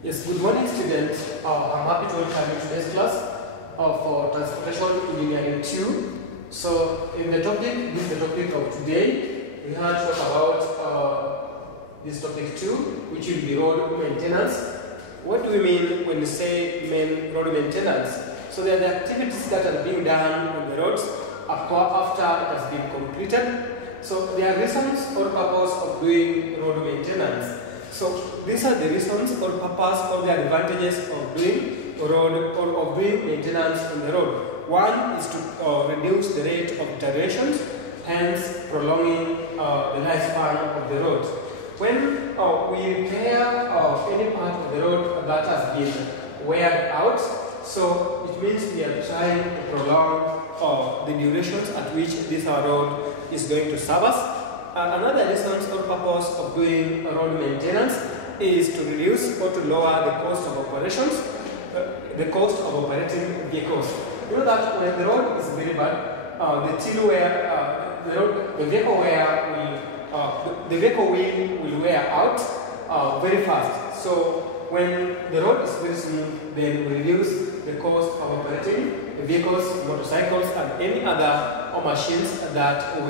Yes, good morning students. I'm happy to welcome you to today's class for Transportation Engineering 2. So in the topic, this is the topic of today. We have to talk about this topic 2, which will be road maintenance. What do we mean when we say road maintenance? So they are the activities that are being done on the roads after it has been completed. So there are reasons or purpose of doing road maintenance. So these are the reasons or purpose or the advantages of doing road or of doing maintenance on the road. One is to reduce the rate of deterioration, hence prolonging the lifespan of the road. When we repair any part of the road that has been weared out, so it means we are trying to prolong the durations at which this road is going to serve us. Another reason or purpose of doing road maintenance is to reduce or to lower the cost of operations, the cost of operating vehicles. You know that when the road is very bad, the vehicle wheel will wear out very fast. So when the road is very smooth, then we reduce the cost of operating vehicles, motorcycles, and any other machines that will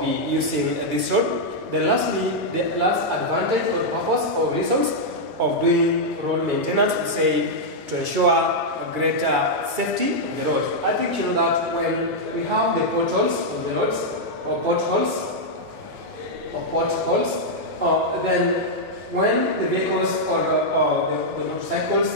be using this road. Then lastly, the last advantage or purpose or reasons of doing road maintenance is say to ensure a greater safety of the road. I think you know that when we have the potholes on the roads or potholes, then when the vehicles or the motorcycles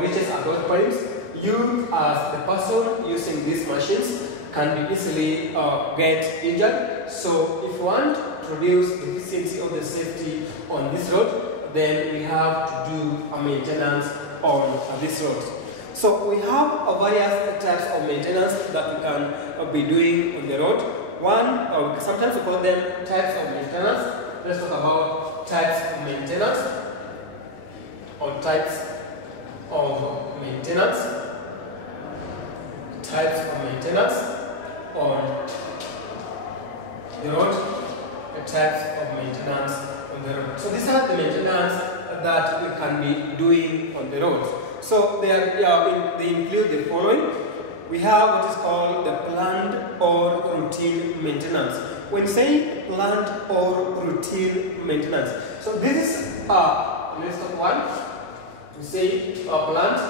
reaches at those points, you as the person using these machines can be easily get injured. So if you want to reduce the efficiency of the safety on this road, then we have to do a maintenance on this road. So we have various types of maintenance that we can be doing on the road. One, sometimes we call them types of maintenance. Let's talk about types of maintenance or types of maintenance. Types of maintenance on the road, types of maintenance on the road. So these are the maintenance that we can be doing on the road. So they include the following. We have what is called the planned or routine maintenance. When say planned or routine maintenance, so this is list of one. We say planned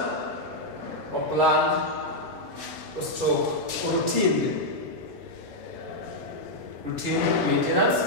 so routine maintenance.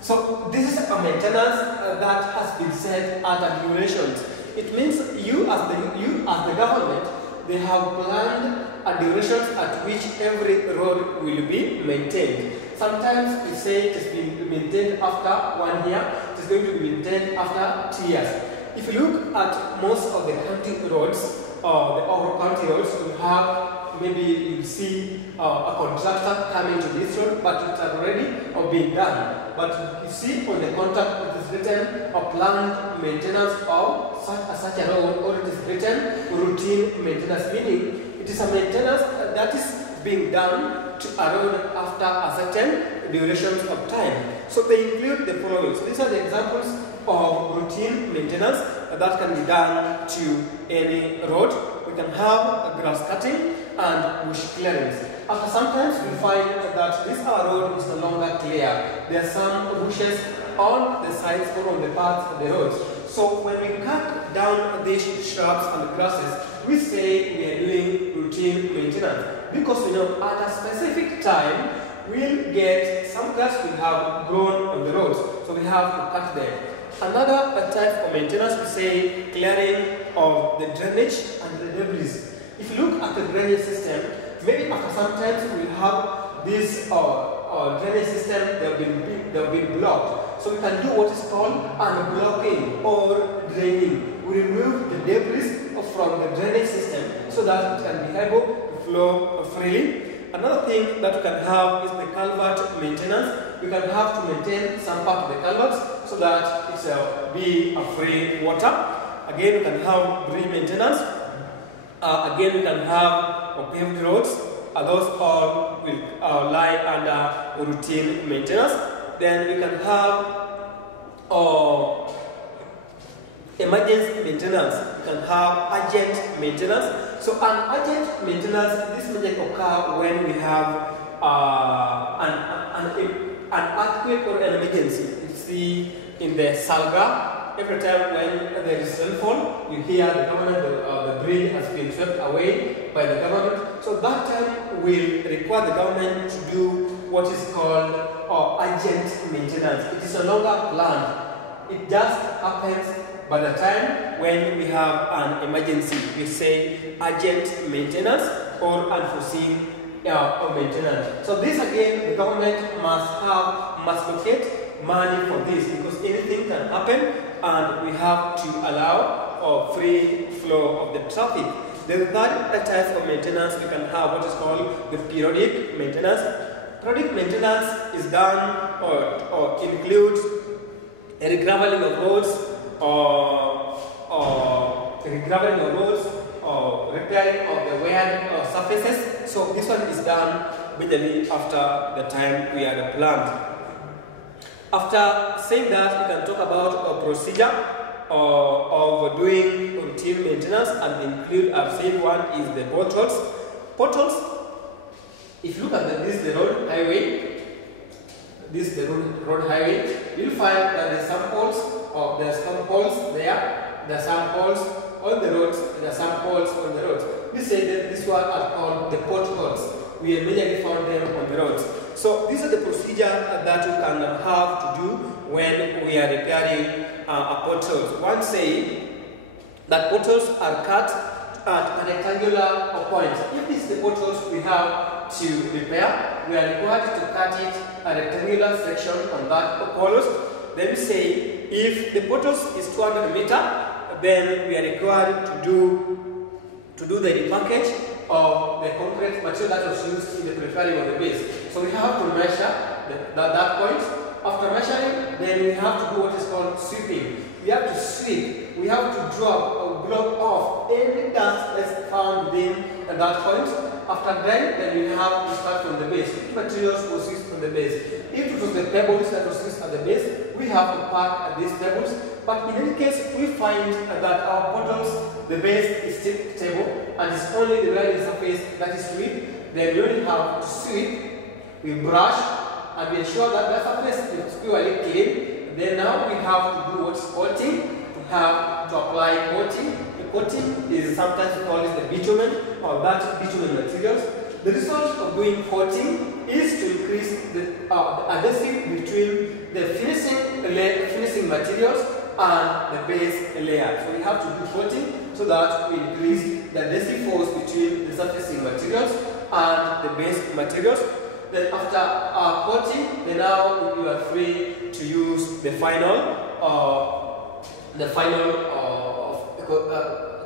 So this is a maintenance that has been set at durations. It means you as the government, they have planned a durations at which every road will be maintained. Sometimes we say it is being maintained after 1 year, it is going to be maintained after 2 years. If you look at most of the county roads, the county roads, you have maybe you see a contractor coming to this road, but it has already been done. But you see on the contract it is written a planned maintenance of such a road, or it is written routine maintenance, meaning it is a maintenance that is being done to a road after a certain durations of time. So they include the following. So these are the examples of routine maintenance that can be done to any road. We can have grass cutting and bush clearance. After sometimes we find that this road is no longer clear. There are some bushes on the sides or on the paths of the roads. So when we cut down these shrubs and grasses, we say we are doing routine maintenance, because we know at a specific time we'll get some grass will have grown on the roads, so we have to cut them. Another type of maintenance, we say clearing of the drainage and the debris. If you look at the drainage system, maybe after some time we have this drainage system, they've been blocked. So we can do what is called unblocking or draining. We remove the debris from the drainage system so that it can be able to flow freely. Another thing that we can have is the culvert maintenance. We can have to maintain some part of the culverts so that it will be a free water. Again, we can have bridge maintenance. Again, we can have paved roads. Those all will lie under routine maintenance. Then we can have emergency maintenance, you can have urgent maintenance. So an urgent maintenance, this may occur when we have an earthquake or an emergency. You see in the Salga, every time when there is rainfall, you hear the government, the bridge has been swept away by the government. So that time will require the government to do what is called urgent maintenance. It is no longer planned. It just happens by the time when we have an emergency. We say urgent maintenance or unforeseen maintenance. So this again, the government must locate money for this, because anything can happen and we have to allow free flow of the traffic. The third type of maintenance, we can have what is called the periodic maintenance. Periodic maintenance is done or includes a regraveling of roads or repairing of the weared surfaces. So this one is done immediately after the time we are planned. After saying that, we can talk about a procedure of doing routine maintenance, and include, I've said one is the potholes. Potholes, if you look at this is the road highway, this is the road highway, you'll find that there's some holes, or there's some holes there, there's some holes on the roads, there's some holes on the roads. We say that this one are called the potholes. We immediately found them on the roads. So these are the procedures that you can have to do when we are repairing a pothole. One say that potholes are cut at a rectangular point. If this is the potholes we have to repair, we are required to cut it a rectangular section on that pothole. Then we say if the pothole is 200 meters, then we are required to do the repackage of the concrete material that was used in the preparing of the base. So we have to measure that point. After measuring, then we have to do what is called sweeping. We have to sweep. We have to drop or block off any dust that's found within that point. After then we have to start from the base. Which materials was used from the base? If it was the pebbles that was used at the base, we have to pack these pebbles. But in any case, we find that our bottles, the base is still stable, and it's only the riding surface that is swept. Then we only have to sweep, we brush, and we ensure that the surface is purely clean. Then now we have to do what's coating, to apply coating. The coating is sometimes called the bitumen, or that bitumen materials. The result of doing coating is to increase the adhesive between the finishing materials and the base layer. So we have to do coating so that we increase the adhesive force between the surfacing materials and the base materials. Then after coating, then now you are free to use the final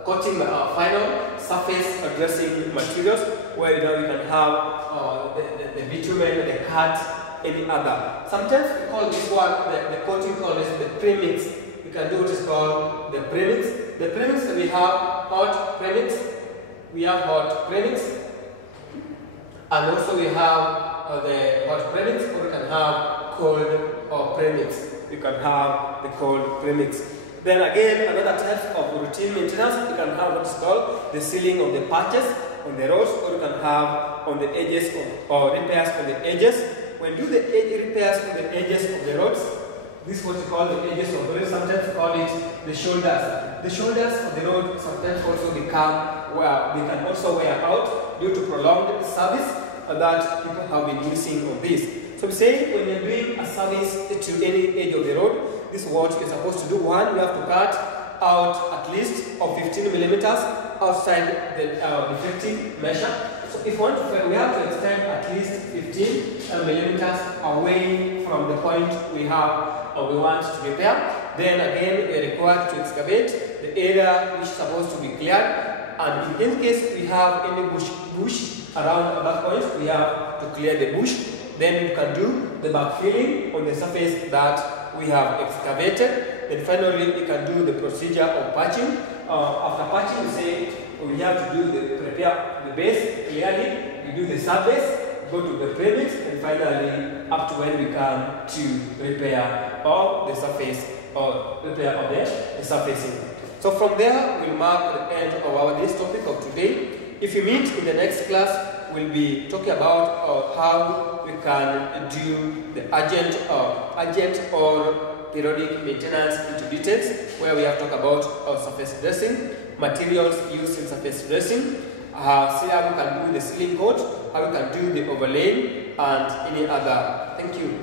coating, final surface dressing materials, where now you can have the bitumen, the cut, any other. Sometimes we call this one the coating called the premix. We can do what is called the premix. The premix, we have hot premix, and also we have the hot premix, or we can have cold premix. We can have the cold premix. Then again, another type of routine maintenance, you can have what is called the sealing of the patches on the roads, or you can have on the edges or repairs on the edges. When you do the repairs on the edges of the roads, this is what you call the edges of the road. Sometimes you call it the shoulders. The shoulders of the road sometimes also become they can also wear out due to prolonged service that people have been using on this. So we say when you're doing a service to any edge of the road, this is what you're supposed to do. One, you have to cut out at least of 15 millimeters outside the defective measure. So if we have to extend at least 15 millimeters away from the point we want to repair. Then again, we are required to excavate the area which is supposed to be cleared. And in case we have any bush around that point, we have to clear the bush. Then we can do the backfilling on the surface that we have excavated. And finally, we can do the procedure of patching. After patching, we say we have to do prepare the base clearly. We do the surface, go to the premix, and finally up to when we come to repair all the surface or repair of the surfacing. So from there, we'll mark the end of our this topic of today. If you meet in the next class, we'll be talking about how we can do the urgent or periodic maintenance into details, where we have talked about surface dressing, materials used in surface dressing, how we can do the sealing coat, how we can do the overlaying, and any other. Thank you.